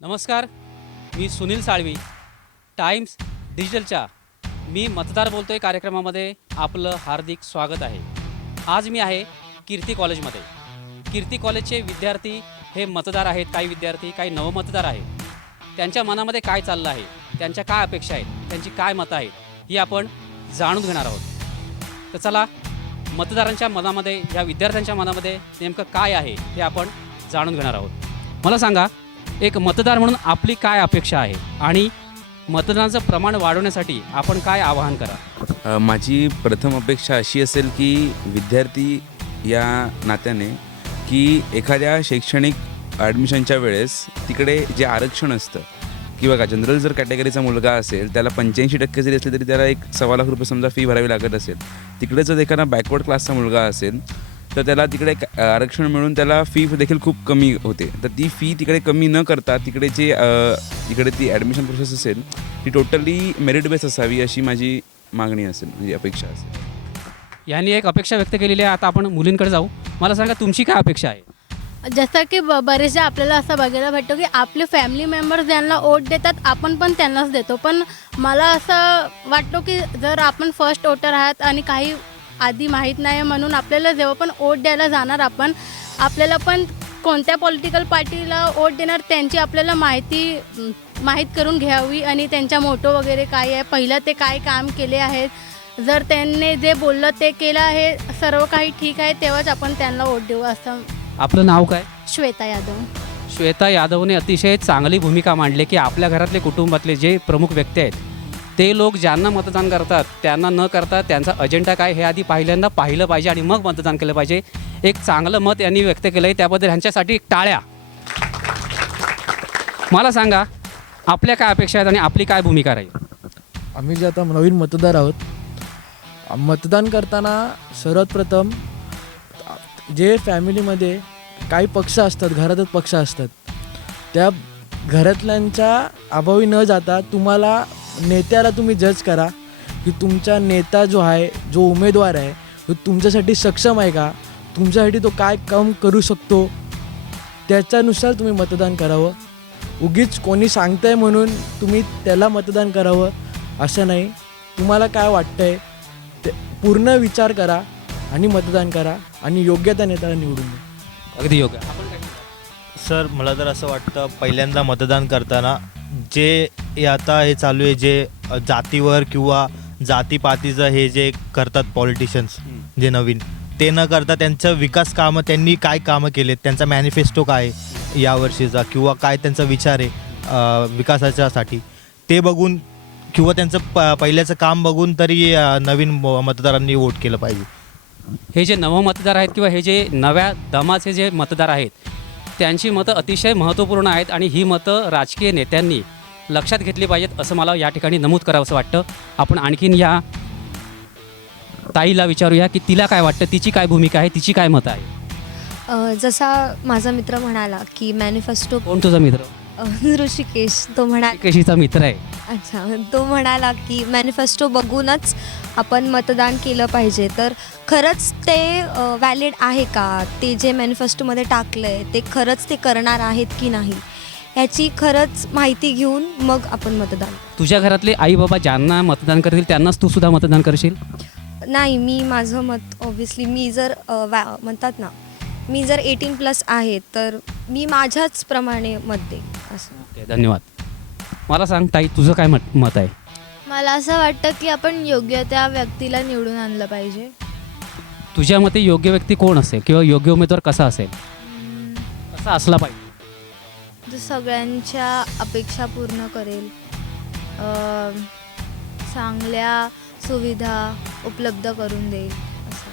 नमस्कार मी सुनील साळवी. टाइम्स डिजिटलच्या मी मतदार बोलतोय कार्यक्रमामध्ये आपलं हार्दिक स्वागत आहे. आज मी आहे कीर्ती कॉलेजमध्ये. कीर्ती कॉलेजचे विद्यार्थी हे मतदार आहेत काही विद्यार्थी काही नवमतदार आहेत. त्यांच्या मनामध्ये काय चाललं आहे? त्यांच्या काय अपेक्षा आहेत? त्यांची काय मतं आहेत? ही आपण जाणून घेणार आहोत. तर चला मतदारांच्या मनामध्ये या विद्यार्थ्यांच्या मनामध्ये नेमकं काय आहे हे आपण जाणून घेणार आहोत. मला सांगा एक मतदार म्हणून आपली काय अपेक्षा आहे? आणि मतदानाचं प्रमाण वाढवण्यासाठी आपण काय आवाहन करा? माझी प्रथम अपेक्षा अशी असेल की विद्यार्थी या नात्याने की एखाद्या शैक्षणिक ॲडमिशनच्या वेळेस तिकडे जे आरक्षण असतं की बघा जनरल जर कॅटेगरीचा मुलगा असेल त्याला पंच्याऐंशी टक्के जरी असले तरी त्याला एक सव्वा लाख रुपये समजा फी भरावी लागत असेल. तिकडे जर एखादा बॅकवर्ड क्लासचा मुलगा असेल तर त्याला तिकडे आरक्षण मिळून त्याला फी देखील खूप कमी होते. तर ती फी तिकडे कमी न करता तिकडे जे अ, इकडे ती ॲडमिशन प्रोसेस असेल ती टोटली मेरिट बेस असावी अशी माझी मागणी असेल म्हणजे अपेक्षा असेल. यांनी एक अपेक्षा व्यक्त केलेली आहे. आता आपण मुलींकडे जाऊ. मला सांगा तुमची काय अपेक्षा आहे? जसं की ब बरेचदा आपल्याला असं बघायला भेटतो की आपले फॅमिली मेंबर्स ज्यांना वोट देतात आपण पण त्यांनाच देतो. पण मला असं वाटतो की जर आपण फर्स्ट वोटर आहात आणि काही आधी माहीत नाही म्हणून आपल्याला जेव्हा पण वोट द्यायला जाणार आपण आपल्याला पण कोणत्या पॉलिटिकल पार्टीला वोट देणार त्यांची आपल्याला माहिती माहीत करून घ्यावी आणि त्यांच्या मोठो वगैरे काय आहे. पहिलं ते काय काम केले आहेत. जर त्यांनी जे बोललं ते केलं आहे सर्व काही ठीक आहे तेव्हाच आपण त्यांना वोट देऊ असं. आपलं नाव काय? श्वेता यादव. श्वेता यादवने अतिशय चांगली भूमिका मांडली की आपल्या घरातले कुटुंबातले जे प्रमुख व्यक्ती आहेत ते लोक ज्यांना मतदान करतात त्यांना न करता त्यांचा अजेंडा काय हे आधी पहिल्यांदा पाहिलं पाहिजे आणि मग मतदान केलं पाहिजे. एक चांगलं मत यांनी व्यक्त केलं आहे त्याबद्दल ह्यांच्यासाठी टाळ्या. मला सांगा आपल्या काय अपेक्षा आहेत आणि आपली काय भूमिका राहील? आम्ही जे आता नवीन मतदार आहोत मतदान करताना सर्वात प्रथम जे फॅमिलीमध्ये काही पक्ष असतात घरातच पक्ष असतात त्या घरातल्यांच्या अभावी न जाता तुम्हाला नेत्याला तुम्ही जज करा की तुमचा नेता जो आहे जो उमेदवार आहे तो तुमच्यासाठी सक्षम आहे का? तुमच्यासाठी तो काय काम करू शकतो? त्याच्यानुसार तुम्ही मतदान करावं. उगीच कोणी सांगतंय म्हणून तुम्ही त्याला मतदान करावं असं नाही. तुम्हाला काय वाटतंय ते पूर्ण विचार करा आणि मतदान करा आणि योग्य त्या नेत्याला निवडून द्या. अगदी योग्य. सर मला तर असं वाटतं पहिल्यांदा मतदान करताना जे हे आता हे चालू आहे जे जातीवर किंवा जातीपातीचं हे जे करतात पॉलिटिशियन्स जे नवीन ते न करता त्यांचं विकास कामं त्यांनी काय कामं केलेत त्यांचा मॅनिफेस्टो काय आहे यावर्षीचा किंवा काय त्यांचा विचार आहे विकासाच्यासाठी ते बघून किंवा त्यांचं प पहिल्याचं काम बघून तरी नवीन म- मतदारांनी वोट केलं पाहिजे. हे जे नव मतदार आहेत किंवा हे जे नव्या दमाचे जे मतदार आहेत त्यांची मतं अतिशय महत्त्वपूर्ण आहेत आणि ही मतं राजकीय नेत्यांनी लक्षात घेतली पाहिजेत असं मला या ठिकाणी नमूद करावं असं वाटतं. आपण आणखीन या ताईला विचारूया की तिला काय वाटतं तिची काय भूमिका आहे तिची काय मतं आहे? अ, जसा माझा मित्र म्हणाला की मॅनिफेस्टो कोण तुझा मित्र? ऋषिकेश तो म्हणाला केशीचा मित्र आहे. अच्छा तो म्हणाला की मॅनिफेस्टो बघूनच आपण मतदान केलं पाहिजे. तर खरंच ते व्हॅलिड आहे का? ते जे मॅनिफेस्टोमध्ये टाकलं आहे ते खरंच ते करणार आहेत की नाही? ह्याची खरंच माहिती घेऊन मग आपण मतदान. तुझ्या घरातले आई बाबा ज्यांना मतदान करतील त्यांनाच तू सुद्धा मतदान करशील? नाही मी माझं मत ऑब्व्हियसली मी जर अ, म्हणतात ना मी जर एटीन प्लस आहे तर मी माझ्याच प्रमाणे मत देईन असं. ओके, धन्यवाद. मला सांग ताई तुझं काय मत मत आहे? मला असं वाटतं की आपण योग्य त्या व्यक्तीला निवडून आणलं पाहिजे. तुझ्या मते योग्य व्यक्ती कोण असेल? किंवा योग्य उमेदवार कसा असेल? कसा असला पाहिजे? जो सगळ्यांच्या अपेक्षा पूर्ण करेल. चांगल्या सुविधा उपलब्ध करून देईल असं.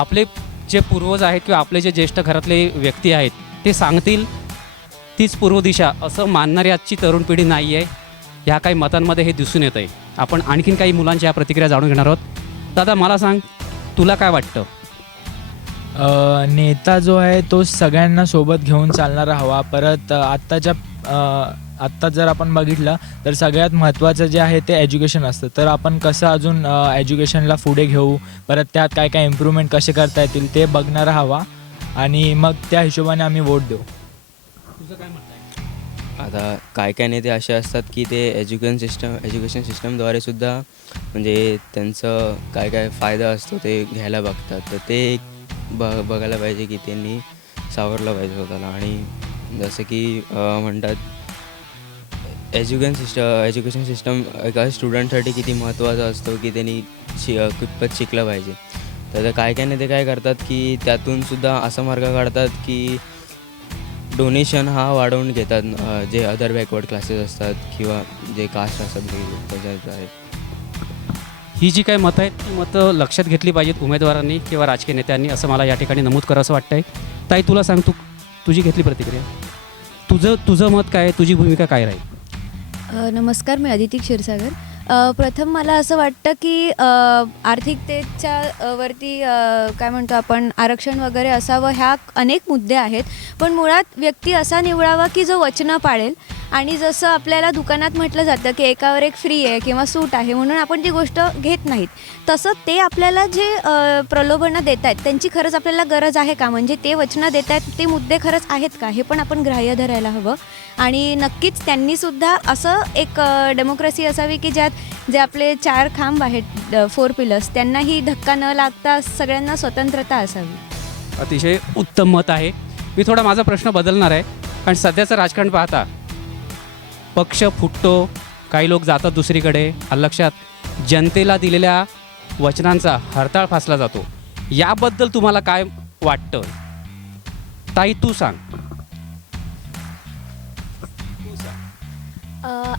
आपले जे पूर्वज आहेत किंवा आपले जे ज्येष्ठ घरातले व्यक्ती आहेत ते सांगतील तीच पूर्व दिशा असं मानणारी आजची तरुण पिढी नाही आहे ह्या काही मतांमध्ये हे दिसून येतं आहे आपण आणखीन काही मुलांच्या या प्रतिक्रिया जाणून घेणार आहोत. दादा मला सांग तुला काय वाटतं? नेता जो आहे तो सगळ्यांना सोबत घेऊन चालणारा हवा. परत आत्ताच्या आत्ता जर आपण बघितलं तर सगळ्यात महत्त्वाचं जे आहे ते एज्युकेशन असतं. तर आपण कसं अजून एज्युकेशनला पुढे घेऊ? परत त्यात काय काय इम्प्रूव्हमेंट कसे करता येतील ते बघणारा हवा. आणि मग त्या हिशोबाने आम्ही वोट देऊ. तुझं तुझं काय म्हणणं आहे? आता काय काय नेते असे असतात की ते एज्युकेशन सिस्टम एज्युकेशन सिस्टमद्वारे सुद्धा म्हणजे त्यांचं काय काय फायदा असतो ते घ्यायला बघतात. तर ते एक ब बघायला पाहिजे की त्यांनी सावरलं पाहिजे स्वतःला. आणि जसं की म्हणतात एज्युकेशन सिस्टम एज्युकेशन सिस्टम एका स्टुडंटसाठी किती महत्त्वाचा असतो की त्यांनी शि कितपत शिकलं पाहिजे. तर काय काय नेते काय करतात की त्यातूनसुद्धा असा मार्ग काढतात की डोनेशन हा वाढवून घेतात जे अदर बॅकवर्ड क्लासेस असतात किंवा जे कास्ट असतात त्याच्यात आहेत ही जी काही मतं आहेत ती मतं लक्षात घेतली पाहिजेत उमेदवारांनी किंवा राजकीय नेत्यांनी असं मला या ठिकाणी नमूद करावं वाटतंय. ताई तुला सांग तू तुझी घेतली प्रतिक्रिया? तुझं तुझं मत काय आहे? तुझी भूमिका काय राहील? नमस्कार मी अदिती क्षीरसागर. प्रथम मला असं वाटतं की आर्थिकतेच्या वरती काय म्हणतो आपण आरक्षण वगैरे असावं ह्या अनेक मुद्दे आहेत. पण मुळात व्यक्ती असा निवडावा की जो वचनं पाळेल. आणि जसं आपल्याला दुकानात म्हटलं जातं की एकावर एक फ्री आहे किंवा सूट आहे म्हणून आपण ती गोष्ट घेत नाहीत. तसं ते आपल्याला जे प्रलोभनं देत आहेत त्यांची खरंच आपल्याला गरज आहे का? म्हणजे ते वचनं देत आहेत ते मुद्दे खरंच आहेत का? हे पण आपण ग्राह्य धरायला हवं. आणि नक्कीच त्यांनीसुद्धा असं एक डेमोक्रेसी असावी की ज्यात जे आपले चार खांब आहेत फोर पिलर्स त्यांनाही धक्का न लागता सगळ्यांना स्वतंत्रता असावी. अतिशय उत्तम मत आहे. मी थोडा माझा प्रश्न बदलणार आहे. कारण सध्याचं राजकारण पाहता पक्ष फुटतो काही लोक जातात दुसरीकडे. लक्षात जनतेला दिलेल्या वचनांचा हरताळ फासला जातो. याबद्दल तुम्हाला काय वाटतं? ताई तू सांग.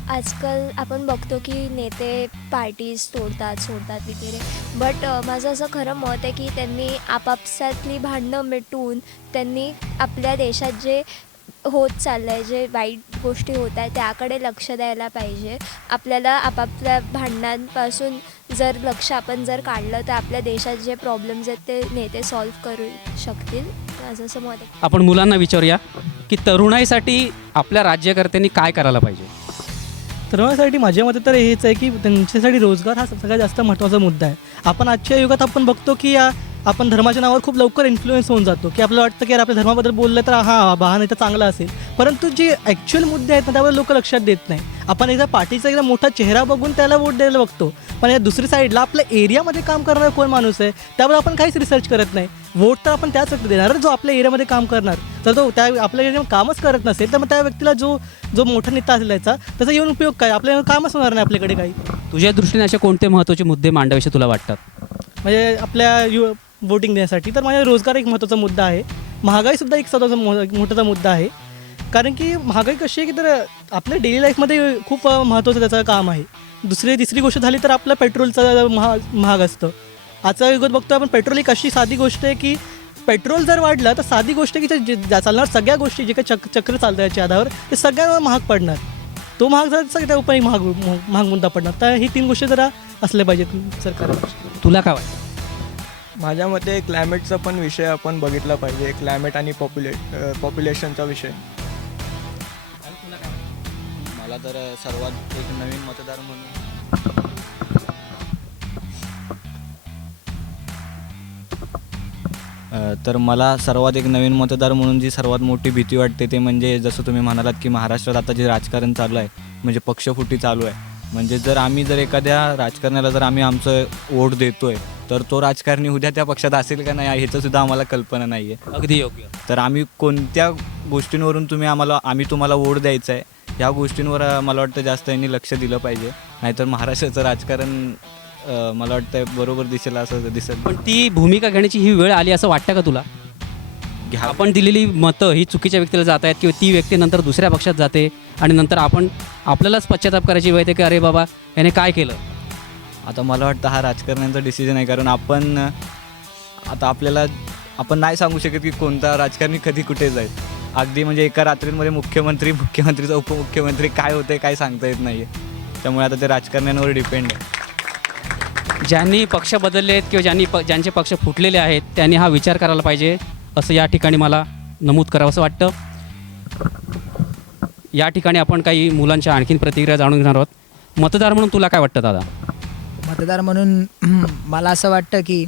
आजकाल आपण बघतो की नेते पार्टीज तोडतात सोडतात वगैरे. बट माझं असं खरं मत आहे की त्यांनी आपापसातली भांडणं मिटून त्यांनी आपल्या देशात जे होत चाललं आहे जे वाईट गोष्टी होत आहेत त्याकडे लक्ष द्यायला पाहिजे. आपल्याला आपापल्या भांडणांपासून जर लक्ष आपण जर काढलं तर आपल्या देशात जे प्रॉब्लेम्स आहेत ते नेते सॉल्व्ह करू शकतील. माझं असं मत आहे. आपण मुलांना विचारूया की तरुणाईसाठी आपल्या राज्यकर्त्यांनी काय करायला पाहिजे? तरुणासाठी माझ्या मते तर हेच आहे की त्यांच्यासाठी रोजगार हा सगळ्यात जास्त महत्त्वाचा मुद्दा आहे. आपण आजच्या युगात आपण बघतो की या आपण धर्माच्या नावावर खूप लवकर इन्फ्लुएन्स होऊन जातो. की आपल्याला वाटतं की आपल्या धर्माबद्दल बोललं तर हा बहा नाही तर चांगला असेल. परंतु जे ॲक्च्युअल मुद्दे आहेत ना त्यावर लोक लक्षात देत नाही. आपण एकदा पार्टीचा एकदा मोठा चेहरा बघून त्याला वोट द्यायला बघतो. पण या दुसरी साईडला आपल्या एरियामध्ये काम करणारा कोण माणूस आहे त्यावर आपण काहीच रिसर्च करत नाही. वोट तर आपण त्याच व्यक्ती देणार. जो आपल्या एरियामध्ये काम करणार. तर तो त्या आपल्या एरियामध्ये कामच करत नसेल तर मग त्या व्यक्तीला जो जो मोठा नेता असेल त्याचा त्याचा येऊन उपयोग काय? आपल्या कामच होणार नाही आपल्याकडे काही. तुझ्या दृष्टीने असे कोणते महत्त्वाचे मुद्दे मांडावेसे तुला वाटतात? म्हणजे आपल्या यु वोटिंग देण्यासाठी. तर माझ्या रोजगार एक महत्त्वाचा मुद्दा आहे. महागाईसुद्धा एक स्वतःचा मो मोठाचा मुद्दा आहे. कारण की महागाई कशी आहे की तर आपल्या डेली लाईफमध्ये खूप महत्त्वाचं त्याचं काम आहे. दुसरी तिसरी गोष्ट झाली तर आपलं पेट्रोलचं महा महाग असतं. आजचा युगात बघतो आपण पेट्रोल एक अशी साधी गोष्ट आहे की पेट्रोल जर वाढलं तर साधी गोष्ट आहे की जे- चालणार सगळ्या गोष्टी जे काही चक चक्र चालतं याच्या आधावर ते सगळ्यांना महाग पडणार. तो महाग झाला तर सगळ्या उपाय महाग महाग मुद्दा पडणार. तर ही तीन गोष्टी जरा असल्या पाहिजेत सरकार तुला काय वाटतं? माझ्या मते क्लायमेटचा पण विषय आपण बघितला पाहिजे. क्लायमेट आणि पॉप्युलेट पॉप्युलेशनचा विषय. मला तर सर्वात एक नवीन मतदार म्हणून तर मला सर्वात एक नवीन मतदार म्हणून जी सर्वात मोठी भीती वाटते ते म्हणजे जसं तुम्ही म्हणालात की महाराष्ट्रात आता जे राजकारण चालू आहे म्हणजे पक्षफुटी चालू आहे. म्हणजे जर आम्ही जर एखाद्या राजकारण्याला जर आम्ही आमचं वोट देतो आहे तर तो राजकारणी उद्या त्या पक्षात असेल का नाही ह्याचं सुद्धा आम्हाला कल्पना नाही आहे अगदी योग्य. तर आम्ही कोणत्या गोष्टींवरून तुम्ही आम्हाला आम्ही तुम्हाला वोट द्यायचं आहे ह्या गोष्टींवर मला वाटतं जास्त यांनी लक्ष दिलं पाहिजे. नाहीतर महाराष्ट्राचं राजकारण मला वाटतं बरोबर दिसेल असं दिसत पण ती भूमिका घेण्याची ही वेळ आली असं वाटतं का तुला? घ्या. आपण दिलेली मतं ही चुकीच्या व्यक्तीला जात आहेत किंवा ती व्यक्ती नंतर दुसऱ्या पक्षात जाते आणि नंतर आपण आपल्यालाच पश्चाताप करायची वेळ येते की अरे बाबा याने काय केलं? आता मला वाटतं हा राजकारण्यांचा डिसिजन आहे कारण आपण आता आपल्याला आपण नाही सांगू शकत की कोणता राजकारणी कधी कुठे जाईल. अगदी म्हणजे एका रात्रीमध्ये मुख्यमंत्री मुख्यमंत्रीचा उपमुख्यमंत्री काय होते काय सांगता येत नाही आहे त्यामुळे आता ते राजकारण्यांवर डिपेंड आहे. ज्यांनी पक्ष बदलले आहेत किंवा ज्यांनी प ज्यांचे पक्ष फुटलेले आहेत त्यांनी हा विचार करायला पाहिजे. असं या ठिकाणी मला नमूद करावं असं वाटतं. या ठिकाणी आपण काही मुलांच्या आणखीन प्रतिक्रिया जाणून घेणार आहोत. मतदार म्हणून तुला काय वाटतं दादा? मतदार म्हणून मला असं वाटतं की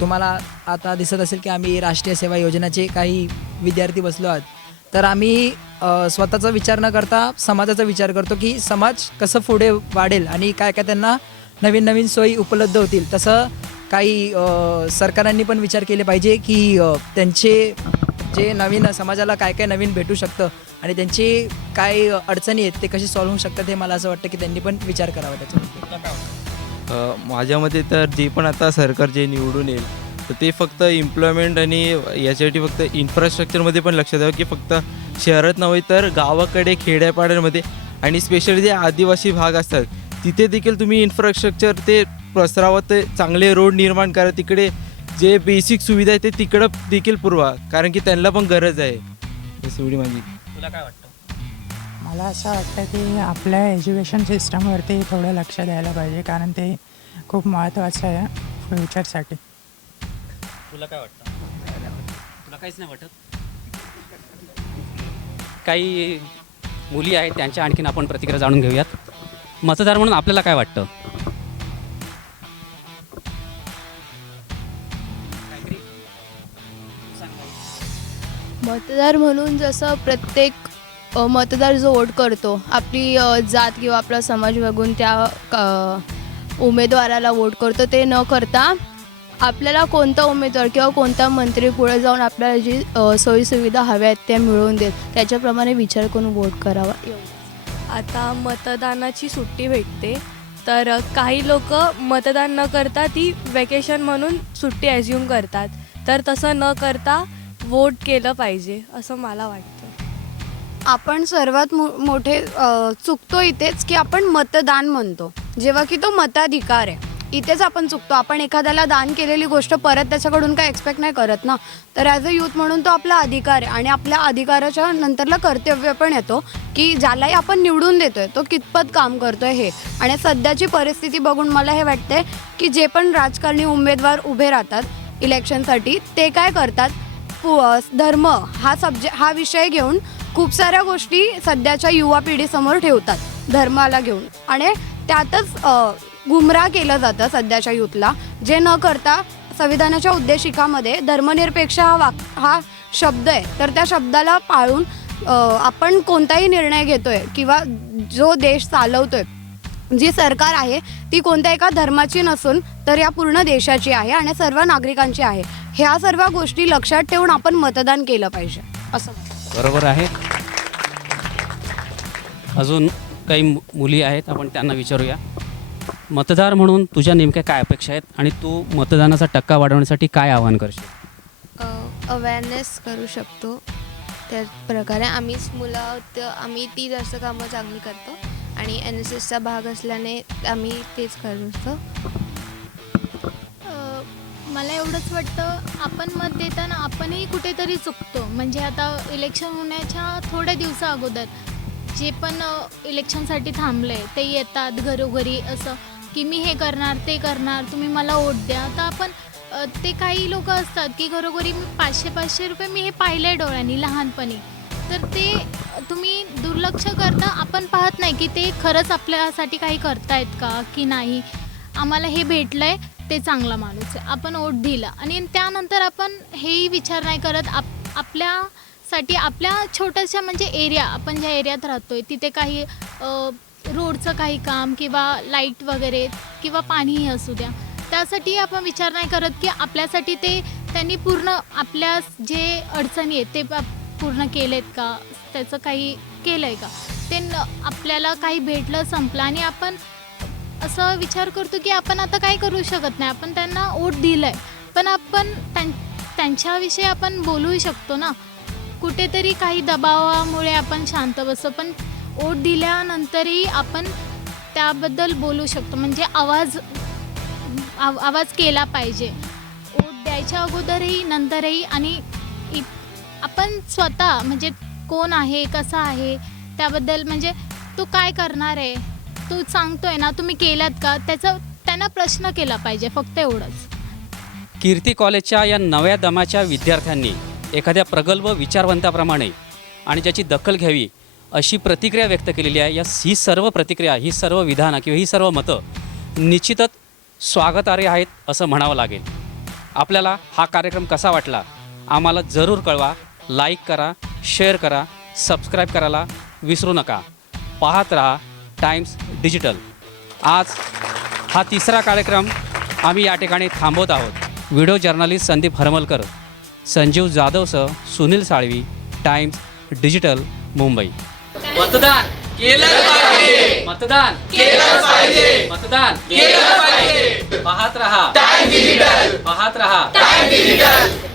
तुम्हाला आता दिसत असेल की आम्ही राष्ट्रीय सेवा योजनेचे काही विद्यार्थी बसलो आहोत. तर आम्ही स्वतःचा विचार न करता समाजाचा विचार करतो की समाज कसं पुढे वाढेल आणि काय काय त्यांना नवीन नवीन सोयी उपलब्ध होतील. तसं काही सरकारांनी पण विचार केले पाहिजे की त्यांचे जे नवीन समाजाला काय काय नवीन भेटू शकतं आणि त्यांची काय अडचणी आहेत ते कसे सॉल्व्ह होऊ शकतात हे मला असं वाटतं की त्यांनी पण विचार करावा त्याच्यामध्ये. माझ्या मते तर जे पण आता सरकार जे निवडून येईल तर ते फक्त इम्प्लॉयमेंट आणि याच्यासाठी फक्त इन्फ्रास्ट्रक्चरमध्ये पण लक्ष द्यावं की फक्त शहरात नव्हे तर गावाकडे खेड्यापाड्यांमध्ये आणि स्पेशली जे आदिवासी भाग असतात तिथे देखील तुम्ही इन्फ्रास्ट्रक्चर ते पसरावं ते चांगले रोड निर्माण करा. तिकडे जे बेसिक सुविधा आहे ते तिकडं देखील पुरवा. कारण की त्यांना पण गरज आहे. एवढी माझी. तुला काय वाटतं? मला असं वाटतं की आपल्या एज्युकेशन सिस्टमवरती थोडं लक्ष द्यायला पाहिजे कारण ते खूप महत्त्वाचं आहे फ्युचरसाठी तुला काय वाटतं? तुला काहीच नाही वाटत? काही मुली आहेत त्यांच्या आणखीन आपण प्रतिक्रिया जाणून घेऊयात. मतदार म्हणून आपल्याला काय वाटतं? मतदार म्हणून जसं प्रत्येक मतदार जो वोट करतो आपली जात किंवा आपला समाज बघून त्या उमेदवाराला वोट करतो ते न करता आपल्याला कोणता उमेदवार किंवा कोणता मंत्री पुढे जाऊन आपल्याला जी सोयीसुविधा हव्या आहेत त्या मिळवून देत त्याच्याप्रमाणे विचार करून वोट करावा. आता मतदानाची सुट्टी भेटते तर काही लोक मतदान न करता ती वेकेशन म्हणून सुट्टी ॲझ्युम करतात तर तसं न करता वोट केलं पाहिजे असं मला वाटतं. आपण सर्वात मो मोठे अ, चुकतो इथेच की आपण मतदान म्हणतो. जेव्हा की तो मताधिकार आहे. इथेच आपण चुकतो. आपण एखाद्याला दान केलेली गोष्ट परत त्याच्याकडून काय एक्सपेक्ट नाही करत ना? तर ॲज अ यूथ म्हणून तो आपला अधिकार आहे आणि आपल्या अधिकाराच्या नंतरला कर्तव्य पण येतो की ज्यालाही आपण निवडून देतोय तो कितपत काम करतोय हे. आणि सध्याची परिस्थिती बघून मला हे वाटतंय की जे पण राजकारणी उमेदवार उभे राहतात इलेक्शनसाठी ते काय करतात? पु- धर्म हा सब्जे हा विषय घेऊन खूप साऱ्या गोष्टी सध्याच्या युवा पिढीसमोर ठेवतात धर्माला घेऊन. आणि त्यातच गुमराह केलं जातं सध्याच्या युथला जे न करता संविधानाच्या उद्देशिकामध्ये धर्मनिरपेक्ष हा वाक हा शब्द आहे. तर त्या शब्दाला पाळून आपण कोणताही निर्णय घेतोय किंवा जो देश चालवतोय जी सरकार आहे ती कोणत्या एका धर्माची नसून तर या पूर्ण देशाची आहे आणि सर्व नागरिकांची आहे. ह्या सर्व गोष्टी लक्षात ठेवून आपण मतदान केलं पाहिजे. असं. बरोबर आहे. अजून काही मु- मुली आहेत आपण त्यांना विचारूया. मतदार म्हणून तुझ्या नेमक्या काय अपेक्षा आहेत आणि तू मतदानाचा टक्का वाढवण्यासाठी काय आवाहन करशील? अवेअरनेस करू शकतो. त्या प्रकारे आम्हीच मुलं आहोत तर आम्ही ती जास्त कामं चांगली करतो आणि एन एस एसचा भाग असल्याने आम्ही तेच करतो. अ, मला एवढंच वाटतं आपण मत देताना आपणही कुठेतरी चुकतो. म्हणजे आता इलेक्शन होण्याच्या थोड्या दिवसा अगोदर. जे पण इलेक्शनसाठी थांबले ते येतात घरोघरी असं की मी हे करणार ते करणार तुम्ही मला वोट द्या. तर आपण ते काही लोक असतात की घरोघरी मी पाचशे पाचशे रुपये मी हे पाहिलं आहे डोळ्यांनी लहानपणी. तर ते तुम्ही दुर्लक्ष करता आपण पाहत नाही की ते खरंच आपल्यासाठी काही करतायत का की नाही. आम्हाला हे भेटलं आहे ते चांगला माणूस आहे. आपण वोट दिला आणि त्यानंतर आपण हेही विचार नाही करत आप आपल्या साठी आपल्या छोट्याशा म्हणजे एरिया आपण ज्या एरियात राहतो आहे तिथे काही रोडचं काही काम किंवा लाइट वगैरे किंवा पाणीही असू द्या. त्यासाठी आपण विचार नाही करत की आपल्यासाठी ते त्यांनी पूर्ण आपल्या जे अडचणी आहेत ते पूर्ण केलेत का? त्याचं काही केलं आहे का? ते आपल्याला काही भेटलं संपलं आणि आपण असं विचार करतो की आपण आता काही करू शकत नाही. आपण त्यांना ओट दिलं आहे पण आपण त्यां त्यांच्याविषयी आपण बोलूही शकतो ना. कुठेतरी काही दबावामुळे आपण शांत बसतो पण ओट दिल्यानंतरही आपण त्याबद्दल बोलू शकतो. म्हणजे आवाज आव आवाज केला पाहिजे. ओट द्यायच्या अगोदरही नंतरही आणि इ आपण स्वतः म्हणजे कोण आहे कसा आहे त्याबद्दल म्हणजे तू काय करणार आहे तू सांगतोय ना तुम्ही केलात का? त्याचा त्यांना प्रश्न केला पाहिजे फक्त एवढंच. कीर्ती कॉलेजच्या या नव्या दमाच्या विद्यार्थ्यांनी एखाद्या प्रगल्भ विचारवंताप्रमाणे आणि ज्याची दखल घ्यावी अशी प्रतिक्रिया व्यक्त केलेली आहे. या ही सर्व प्रतिक्रिया ही सर्व विधानं किंवा ही सर्व मतं निश्चितच स्वागतार्ह आहेत असं म्हणावं लागेल. आपल्याला हा कार्यक्रम कसा वाटला आम्हाला जरूर कळवा. लाईक करा शेअर करा सबस्क्राईब करायला विसरू नका. पाहत रहा टाइम्स डिजिटल. आज हा तिसरा कार्यक्रम आम्ही या ठिकाणी थांबवत आहोत. व्हिडिओ जर्नलिस्ट संदीप हरमलकर संजीव जाधवसह सुनील साळवी टाइम्स डिजिटल मुंबई. मतदान केलं पाहिजे. मतदान केलं पाहिजे. मतदान केलं पाहिजे. पाहत रहा. टाइम डिजिटल पाहत रहा. Time digital